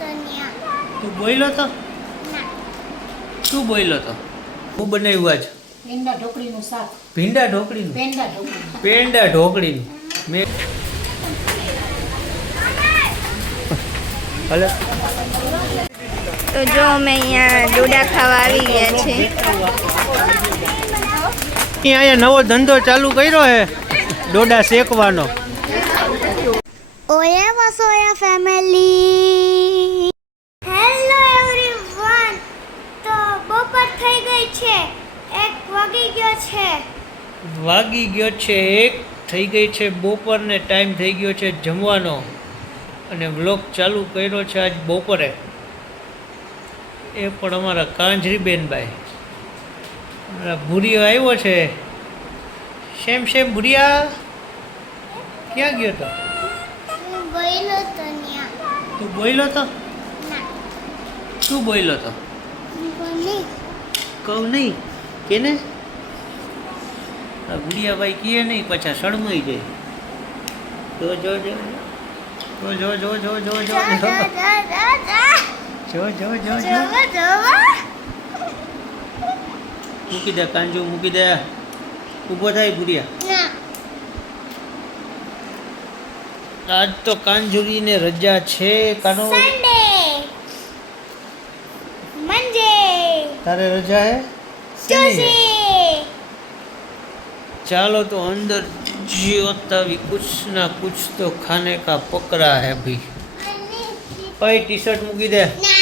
તો ન્યા. તું બોલ્યો તો? ના. શું બોલ્યો તો? હું બનાવ્યું આજ પેંડા ઢોકળીનું શાક. ભીંડા ઢોકળીનું. પેંડા ઢોકળી. પેંડા ઢોકળીનું. મેં હલે તો જો અમે અહીંયા ડોડા ખાવા આવી ગયા છે. અહીંયા નવો ધંધો ચાલુ કર્યો હે ડોડા શેકવાનો. ઓયા વસોયા ફેમિલી. Hello everyone. તો બપોર થઈ ગઈ છે. 1 વાગી ગયો છે. વાગી ગયો છે 1 થઈ ગઈ છે બપોરને ટાઈમ થઈ ગયો છે જમવાનો અને વ્લોગ ચાલુ કર્યો છે આજ બપોરે. એ પણ અમારા કાંજરી બેનભાઈ અમારા ભૂરિયો આવ્યો છે. શેમ ભૂરિયા ક્યાં ગયો તો? હું બોલ્યો તો ન્યા. તું બોલ્યો તો? ના. શું બોલ્યો તો? હું બોલી. કહું નહીં કેને? આ ભૂરિયાભાઈ કહે નહીં પાછા સળમાઈ જાય. જો જો જો જો જો જો જો જો જા જો જા જા જા જા. જો જો જો જો જોવા જોવા. મૂકી દે કાંજુ મૂકી દે. ઊભો થાય ભૂરિયા. ના. આજ તો કાંજુરીને રજા છે. કાનો સન્ડે. મંડે. તારે રજા હે? ટ્યુઝડે. ચાલો તો અંદર જીવતા भी कुछ ना कुछ तो खाने का पकड़ा है भाई. ભાઈ ટી શર્ટ મૂકી દે. ના.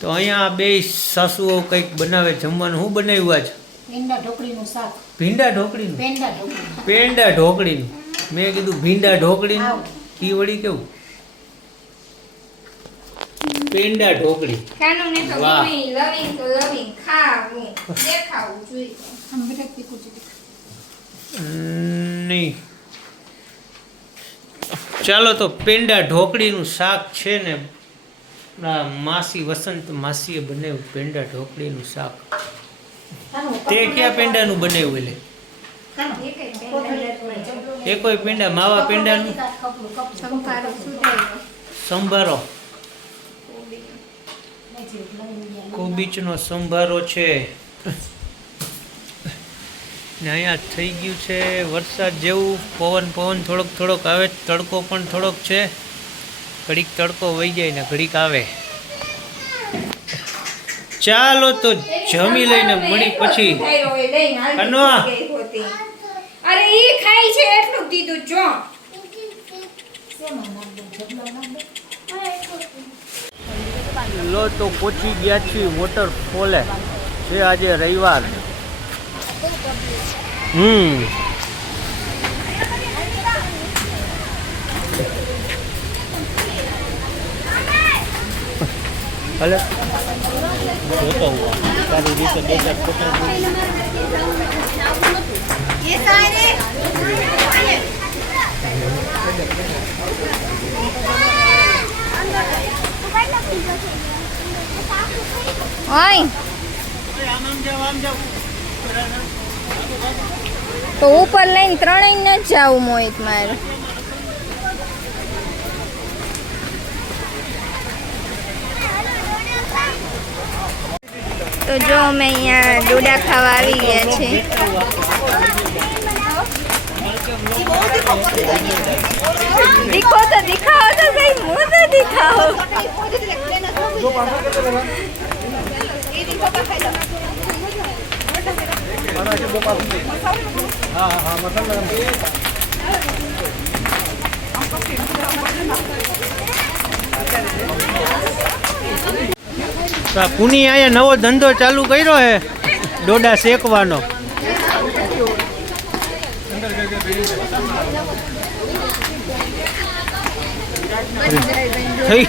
તો અહીંયા બે સાસુઓ કંઈક બનાવે જમવાનું. શું બનાવ્યું આજ? પેંડા ઢોકળીનું શાક. ભીંડા ઢોકળીનું. પેંડા ઢોકળી. પેંડા ઢોકળીનું. મેં કીધું ભીંડા ઢોકળીનું. આવ. કી વળી કેવું? પેંડા ઢોકળી. ખાનું ને તો વાહ. ગમી, લવિંગ તો લવિંગ, ખાવું, દેખાવું જોઈએ. આમ બેટા તીખું છે. નહીં ચાલો તો પેંડા ઢોકળીનું શાક છે ને આ માસી વસંત માસીએ બનાવ્યું પેંડા ઢોકળીનું શાક. તે ક્યાં પેંડાનું બનાવ્યું? એટલે એ કોઈ પેંડા માવા પેંડાનું સંભારો સુધાર્યો. સંભારો કોબીચનો સંભારો છે ને અહીંયા થઈ ગયું છે વરસાદ જેવું. પવન થોડોક આવે. તડકો પણ થોડોક છે. ઘડીક તડકો વહી જાય ને ઘડીક આવે. ચાલો તો જમી લઈને મળી પછી. અનવા. અરે ઈ ખાઈ છે એટલું દીધું જો. લો તો પહોંચી ગયા છીએ વોટરફોલે. છે આજે રવિવાર. ભલે જોતો હું તારી રીતે બે ચાર ફોટા ઓય તો ઉપર લઈને ત્રણેય ન જાવું મોહિત મારે. તો જો અમે અહીંયા ડોડા ખાવા આવી ગયા છે. दिखो तो दिखाओ तो सही, मुंह तो दिखाओ. પુની અહીંયા નવો ધંધો ચાલુ કર્યો હે ડોડા શેકવાનો. થઈ